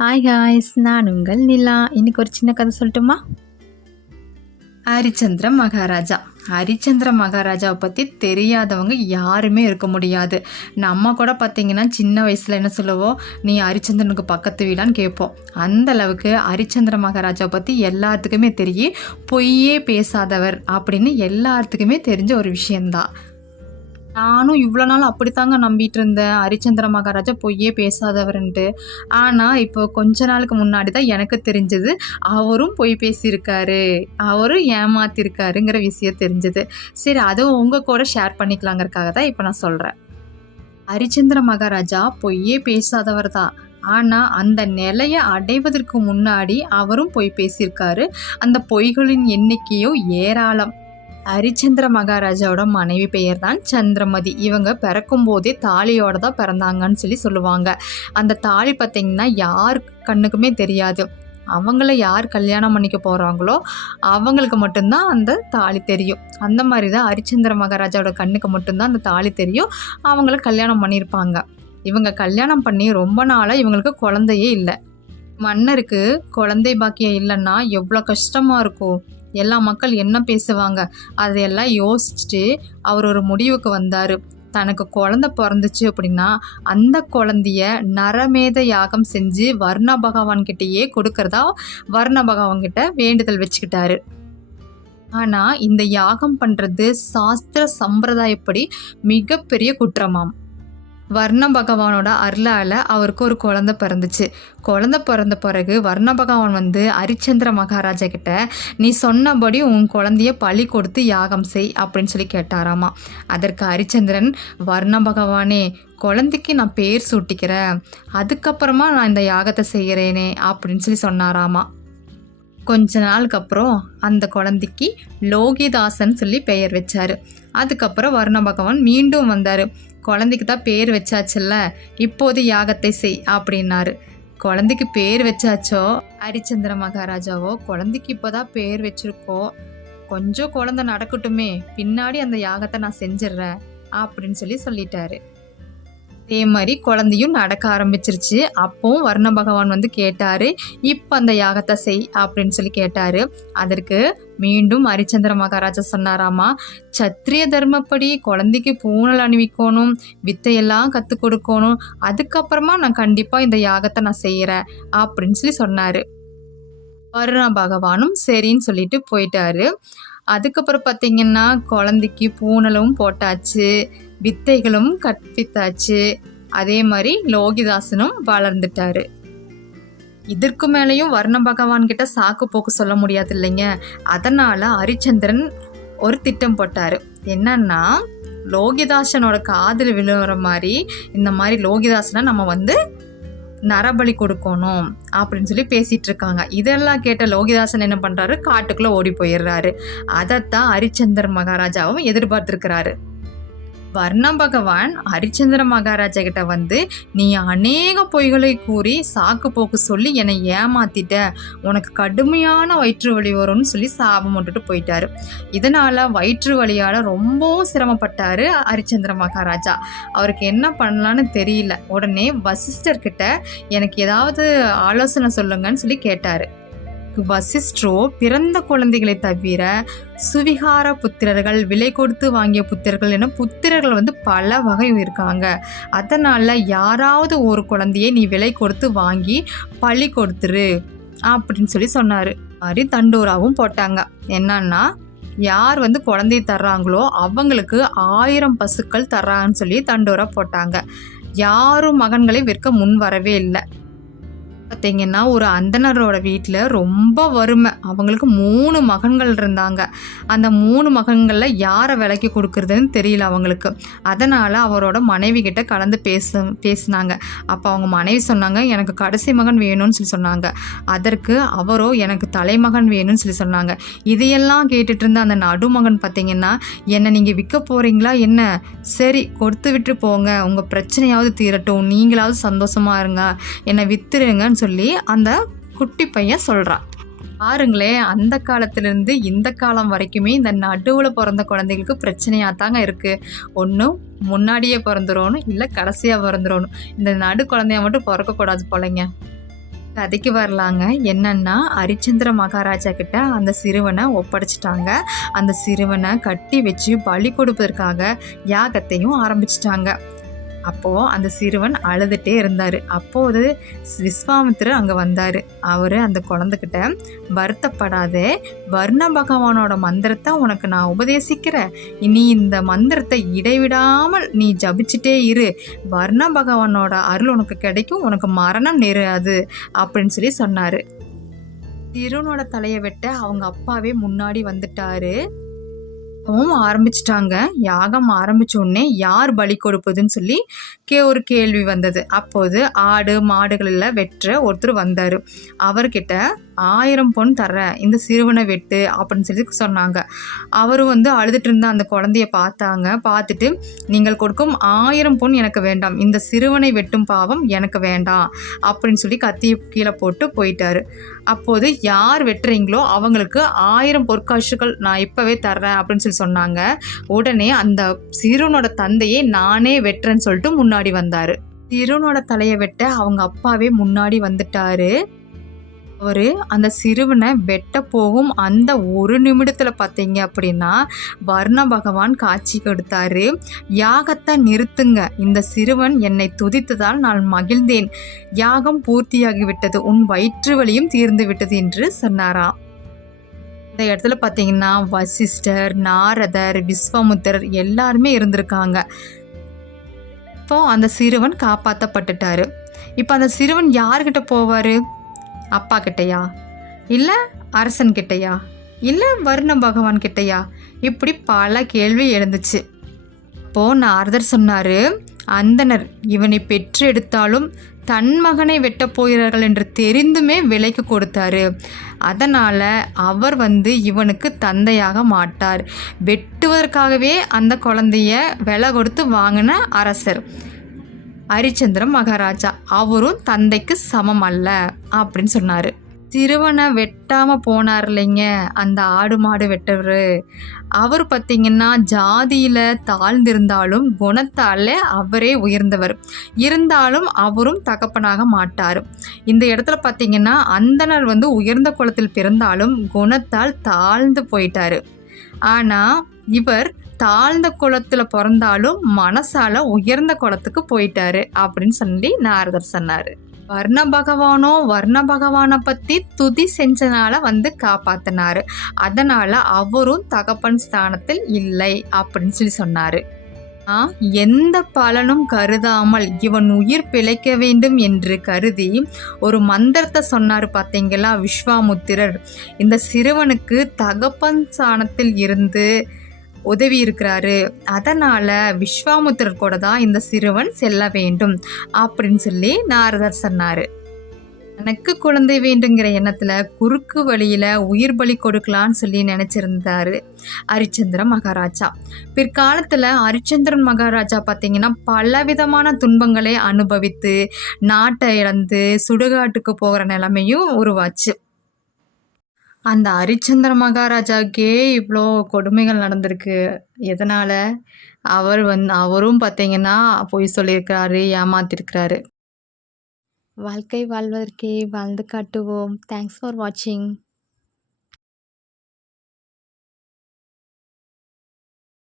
Hi guys, நான் உங்கள் நிலா. இன்னைக்கு ஒரு சின்ன கதை சொல்லட்டுமா? ஹரிச்சந்திர மகாராஜா. ஹரிச்சந்திர மகாராஜாவை பற்றி தெரியாதவங்க யாருமே இருக்க முடியாது. நம்ம கூட பார்த்திங்கன்னா சின்ன வயசில் என்ன சொல்லுவோம், நீ ஹரிச்சந்திரனுக்கு பக்கத்து வீடான்னு கேட்போம். அந்த அளவுக்கு ஹரிச்சந்திர மகாராஜாவை பற்றி எல்லாத்துக்குமே தெரியும். பொய்யே பேசாதவர் அப்படின்னு எல்லாத்துக்குமே தெரிஞ்ச ஒரு விஷயந்தான். நானும் இவ்வளோ நாள் அப்படித்தாங்க நம்பிட்டு இருந்தேன், ஹரிச்சந்திர மகாராஜா பொய்யே பேசாதவர்ன்ட்டு. ஆனால் இப்போ கொஞ்ச நாளுக்கு முன்னாடி தான் எனக்கு தெரிஞ்சது அவரும் பொய் பேசியிருக்காரு, அவரும் ஏமாத்திருக்காருங்கிற விஷயம் தெரிஞ்சது. சரி, அதுவும் உங்கள் கூட ஷேர் பண்ணிக்கலாங்கிறதுக்காக தான் இப்போ நான் சொல்கிறேன். ஹரிச்சந்திர மகாராஜா பொய்யே பேசாதவர் தான். ஆனால் அந்த நிலையை அடைவதற்கு முன்னாடி அவரும் பொய் பேசியிருக்காரு. அந்த பொய்களின் எண்ணிக்கையோ ஏராளம். ஹரிச்சந்திர மகாராஜாவோட மனைவி பெயர் தான் சந்திரமதி. இவங்க பிறக்கும் போதே தாலியோட தான் பிறந்தாங்கன்னு சொல்லுவாங்க. அந்த தாலி பார்த்திங்கன்னா யார் கண்ணுக்குமே தெரியாது. அவங்கள யார் கல்யாணம் பண்ணிக்க போகிறாங்களோ அவங்களுக்கு மட்டும்தான் அந்த தாலி தெரியும். அந்த மாதிரி தான் ஹரிச்சந்திர மகாராஜாவோட கண்ணுக்கு மட்டும்தான் அந்த தாலி தெரியும். அவங்கள கல்யாணம் பண்ணியிருப்பாங்க. இவங்க கல்யாணம் பண்ணி ரொம்ப நாளாக இவங்களுக்கு குழந்தையே இல்லை. மன்னருக்கு குழந்தை பாக்கியம் இல்லைன்னா எவ்வளோ கஷ்டமாக இருக்கும், எல்லா மக்கள் என்ன பேசுவாங்க, அதையெல்லாம் யோசிச்சுட்டு அவர் ஒரு முடிவுக்கு வந்தார். தனக்கு குழந்தை பிறந்துச்சு அப்படின்னா அந்த குழந்தைய நரமேத யாகம் செஞ்சு வர்ண பகவான்கிட்டயே கொடுக்கறதா வர்ண பகவான்கிட்ட வேண்டுதல் வச்சுக்கிட்டாரு. ஆனால் இந்த யாகம் பண்ணுறது சாஸ்திர சம்பிரதாயப்படி மிகப்பெரிய குற்றமாம். வர்ண பகவானோட அருளால் அவருக்கு ஒரு குழந்தை பிறந்துச்சு. குழந்தை பிறந்த பிறகு வர்ண பகவான் வந்து ஹரிச்சந்திர மகாராஜா கிட்ட, நீ சொன்னபடி உன் குழந்தைய பலி கொடுத்து யாகம் செய் அப்படின்னு கேட்டாராமா. அதற்கு ஹரிச்சந்திரன், வர்ண பகவானே, குழந்தைக்கு நான் பேர் சூட்டிக்கிறேன், அதுக்கப்புறமா நான் இந்த யாகத்தை செய்கிறேனே அப்படின்னு சொன்னாராமா. கொஞ்ச நாளுக்கு அப்புறம் அந்த குழந்தைக்கு லோகிதாசன் பெயர் வச்சார். அதுக்கப்புறம் வர்ண பகவான் மீண்டும் வந்தார். குழந்தைக்கு தான் பேர் வச்சாச்சுல்ல, இப்போது யாகத்தை செய் அப்படின்னாரு. குழந்தைக்கு பேர் வச்சாச்சோ, ஹரிச்சந்திர மகாராஜாவோ குழந்தைக்கு இப்போதான் பேர் வச்சிருக்கோம், கொஞ்சம் குழந்தை நடக்கட்டுமே, பின்னாடி அந்த யாகத்தை நான் செஞ்சிடுறேன் அப்படின்னு சொல்லிட்டாரு. அதே மாதிரி குழந்தையும் நடக்க ஆரம்பிச்சிருச்சு. அப்போவும் வர்ண பகவான் வந்து கேட்டார், இப்போ அந்த யாகத்தை செய் அப்படின்னு கேட்டார். அதற்கு மீண்டும் ஹரிச்சந்திர மகாராஜா சொன்னாராமா, சத்திரிய தர்மப்படி குழந்தைக்கு பூணல் அணிவிக்கணும், வித்தையெல்லாம் கற்றுக் கொடுக்கணும், அதுக்கப்புறமா நான் கண்டிப்பாக இந்த யாகத்தை நான் செய்கிறேன் அப்படின்னு சொன்னார். வர்ண பகவானும் சரின்னு சொல்லிட்டு போயிட்டாரு. அதுக்கப்புறம் பார்த்திங்கன்னா குழந்தைக்கு பூணலும் போட்டாச்சு, வித்தைகளும் கற்பித்தாச்சு. அதே மாதிரி லோகிதாசனும் வளர்ந்துட்டாரு. இதற்கு மேலேயும் வர்ண பகவான் கிட்ட சாக்கு போக்கு சொல்ல முடியாது இல்லைங்க. அதனால ஹரிச்சந்திரன் ஒரு திட்டம் போட்டாரு. என்னன்னா, லோகிதாசனோட காதில் விழுற மாதிரி இந்த மாதிரி லோகிதாசனை நம்ம வந்து நரபலி கொடுக்கணும் அப்படின்னு பேசிட்டு இருக்காங்க. இதெல்லாம் கேட்ட லோகிதாசன் என்ன பண்றாரு, காட்டுக்குள்ள ஓடி போயிடுறாரு. அதைத்தான் ஹரிச்சந்திர மகாராஜாவும் எதிர்பார்த்திருக்கிறாரு. வர்ண பகவான் ஹரிச்சந்திர மகாராஜா கிட்ட வந்து, நீ அநேக பொய்களை கூறி சாக்கு போக்கு சொல்லி என்னை ஏமாத்திட்ட, உனக்கு கடுமையான வயிற்று வலி வரும்னு சாபம் விட்டுட்டு போயிட்டாரு. இதனால வயிற்று வலியால் ரொம்பவும் சிரமப்பட்டாரு ஹரிச்சந்திர மகாராஜா. அவருக்கு என்ன பண்ணலான்னு தெரியல. உடனே வசிஷ்டர்கிட்ட எனக்கு ஏதாவது ஆலோசனை சொல்லுங்கன்னு கேட்டாரு. வசிஷ்டரோ பிறந்த குழந்தைகளை தவிர சுவிகார புத்திரர்கள், விலை கொடுத்து வாங்கிய புத்திரர்கள் என புத்திரர்கள் வந்து பல வகை இருக்காங்க. அதனால் யாராவது ஒரு குழந்தையை நீ விலை கொடுத்து வாங்கி பழி கொடுத்துரு அப்படின்னு சொன்னார். மாதிரி தண்டோராவும் போட்டாங்க. என்னன்னா, யார் வந்து குழந்தையை தர்றாங்களோ அவங்களுக்கு 1000 பசுக்கள் தர்றாங்கன்னு தண்டோரா போட்டாங்க. யாரும் மகன்களை விற்க முன் வரவே இல்லை. பார்த்தீங்கன்னா, ஒரு அந்தணரோட வீட்டில் ரொம்ப வறுமை. அவங்களுக்கு 3 மகன்கள் இருந்தாங்க. அந்த 3 மகன்களில் யாரை விலைக்கு கொடுக்குறதுன்னு தெரியல அவங்களுக்கு. அதனால் அவரோட மனைவி கிட்ட கலந்து பேசினாங்க. அப்போ அவங்க மனைவி சொன்னாங்க, எனக்கு கடைசி மகன் வேணும்னு சொன்னாங்க. அதற்கு அவரோ, எனக்கு தலைமகன் வேணும்னு சொன்னாங்க. இதையெல்லாம் கேட்டுட்டு இருந்த அந்த நடுமகன் பார்த்தீங்கன்னா, என்னை நீங்கள் விற்க போகிறீங்களா என்ன, சரி கொடுத்து விட்டு போங்க, உங்கள் பிரச்சனையாவது தீரட்டும், நீங்களாவது சந்தோஷமாக இருங்க, என்னை வித்துருங்க சொல்லி அந்த குட்டி பையன் சொல்கிறான். பாருங்களேன், அந்த காலத்திலேருந்து இந்த காலம் வரைக்குமே இந்த நடுவில் பிறந்த குழந்தைகளுக்கு பிரச்சனையாக தாங்க இருக்குது. ஒன்றும் முன்னாடியே பிறந்துடணும், இல்லை கடைசியாக பிறந்துடணும். இந்த நடு குழந்தைய மட்டும் பிறக்கக்கூடாது போலைங்க. கதைக்கு வரலாங்க. என்னன்னா, ஹரிச்சந்திர மகாராஜா கிட்ட அந்த சிறுவனை ஒப்படைச்சிட்டாங்க. அந்த சிறுவனை கட்டி வச்சு பலி கொடுப்பதற்காக யாகத்தையும் ஆரம்பிச்சிட்டாங்க. அப்போது அந்த சிறுவன் அழுதுகிட்டே இருந்தார். அப்போது விஸ்வாமித்திரர் அங்கே வந்தார். அவர் அந்த குழந்தைகிட்ட, வருத்தப்படாதே, வர்ண பகவானோட மந்திரத்தை உனக்கு நான் உபதேசிக்கிறேன், நீ இந்த மந்திரத்தை இடைவிடாமல் நீ ஜபிச்சுட்டே இரு, வர்ண பகவானோட அருள் உனக்கு கிடைக்கும், உனக்கு மரணம் நேராது அப்படின்னு சொல்லி சொன்னார். சிறுவனோட தலையை வெட்ட அவங்க அப்பாவே முன்னாடி வந்துட்டாரு. ஆரம்பிச்சிட்டாங்க. யாகம் ஆரம்பிச்ச உடனே யார் பலி கொடுப்பதுன்னு சொல்லி ஒரு கேள்வி வந்தது. அப்போது ஆடு மாடுகளில் வெற்ற ஒருத்தர் வந்தார். அவர்கிட்ட 1000 பொன் தர்றேன், இந்த சிறுவனை வெட்டு அப்படின்னு சொல்லி சொன்னாங்க. அவரும் அழுதுட்டு இருந்த அந்த குழந்தைய பார்த்தாங்க. பார்த்துட்டு, நீங்கள் கொடுக்கும் 1000 பொன் எனக்கு வேண்டாம், இந்த சிறுவனை வெட்டும் பாவம் எனக்கு வேண்டாம் அப்படின்னு சொல்லி கத்தியை கீழே போட்டு போயிட்டாரு. அப்போது யார் வெட்டுறீங்களோ அவங்களுக்கு 1000 பொற்காசுகள் நான் இப்போவே தர்றேன் அப்படின்னு சொல்லி சொன்னாங்க. உடனே அந்த சிறுவனோட தந்தையே நானே வெட்டுறேன்னு சொல்லிட்டு முன்னாடி வந்தார். சிறுவனோட தலையை வெட்ட அவங்க அப்பாவே முன்னாடி வந்துட்டாரு. அவர் அந்த சிறுவனை வெட்ட போகும் அந்த ஒரு நிமிடத்தில் பார்த்தீங்க அப்படின்னா வர்ண பகவான் காட்சி கொடுத்தாரு. யாகத்தை நிறுத்துங்க, இந்த சிறுவன் என்னை துதித்ததால் நான் மகிழ்ந்தேன், யாகம் பூர்த்தியாகிவிட்டது, உன் வயிற்று வலியும் தீர்ந்து விட்டது என்று சொன்னாராம். இந்த இடத்துல பார்த்தீங்கன்னா வசிஷ்டர், நாரதர், விஸ்வாமுத்திரர் எல்லாருமே இருந்திருக்காங்க. இப்போ அந்த சிறுவன் காப்பாற்றப்பட்டுட்டாரு. இப்போ அந்த சிறுவன் யார்கிட்ட போவார்? அப்பா கிட்டையா, இல்லை அரசன் கிட்டையா, இல்லை வர்ண பகவான் கிட்டையா? இப்படி பல கேள்வி எழுந்துச்சு. அப்போது நாரதர் சொன்னார், அந்தனர் இவனை பெற்று எடுத்தாலும் தன் மகனை வெட்டப் போகிறார்கள் என்று தெரிந்துமே விலைக்கு கொடுத்தாரு. அதனால் அவர் இவனுக்கு தந்தையாக மாட்டார். வெட்டுவதற்காகவே அந்த குழந்தைய விலை கொடுத்து வாங்கின அரசர் ஹரிச்சந்திர மகாராஜா, அவரும் தந்தைக்கு சமம் அல்ல அப்படின்னு சொன்னார். சிறுவனை வெட்டாமல் போனார் இல்லைங்க அந்த ஆடு மாடு வெட்டவர், அவர் பார்த்திங்கன்னா ஜாதியில் தாழ்ந்திருந்தாலும் குணத்தால் அவரே உயர்ந்தவர். இருந்தாலும் அவரும் தகப்பனாக மாட்டார். இந்த இடத்துல பார்த்திங்கன்னா அந்தனர் உயர்ந்த குலத்தில் பிறந்தாலும் குணத்தால் தாழ்ந்து போயிட்டார். ஆனால் இவர் தாழ்ந்த குலத்தில் பிறந்தாலும் மனசால உயர்ந்த குலத்துக்கு போயிட்டாரு அப்படின்னு சொல்லி நாரதர் சொன்னார். வர்ண பகவானை பற்றி துதி செஞ்சனால காப்பாத்தினாரு. அதனால அவரும் தகப்பன் ஸ்தானத்தில் இல்லை அப்படின்னு சொல்லி சொன்னாரு. எந்த பலனும் கருதாமல் இவன் உயிர் பிழைக்க வேண்டும் என்று கருதி ஒரு மந்திரத்தை சொன்னார் பார்த்தீங்களா விஸ்வாமுத்திரர். இந்த சிறுவனுக்கு தகப்பன் ஸ்தானத்தில் இருந்து உதவி இருக்கிறாரு. அதனால் விஸ்வாமுத்திரர் கூட தான் இந்த சிறுவன் செல்ல வேண்டும் அப்படின்னு சொல்லி நாரதர் சொன்னார். எனக்கு குழந்தை வேண்டுங்கிற எண்ணத்தில் குறுக்கு வழியில் உயிர் பலி கொடுக்கலான்னு சொல்லி நினச்சிருந்தாரு ஹரிச்சந்திர மகாராஜா. பிற்காலத்தில் ஹரிச்சந்திரன் மகாராஜா பார்த்திங்கன்னா பலவிதமான துன்பங்களை அனுபவித்து நாட்டை இழந்து சுடுகாட்டுக்கு போகிற நிலைமையும் உருவாச்சு. அந்த ஹரிச்சந்திர மகாராஜாவுக்கே இவ்வளோ கொடுமைகள் நடந்திருக்கு. எதனால்? அவரும் பார்த்தீங்கன்னா பொய் சொல்லியிருக்கிறாரு, ஏமாத்திருக்கிறாரு. வாழ்க்கை வாழ்வதற்கே வாழ்ந்து காட்டுவோம். தேங்க்ஸ் ஃபார் வாட்சிங்.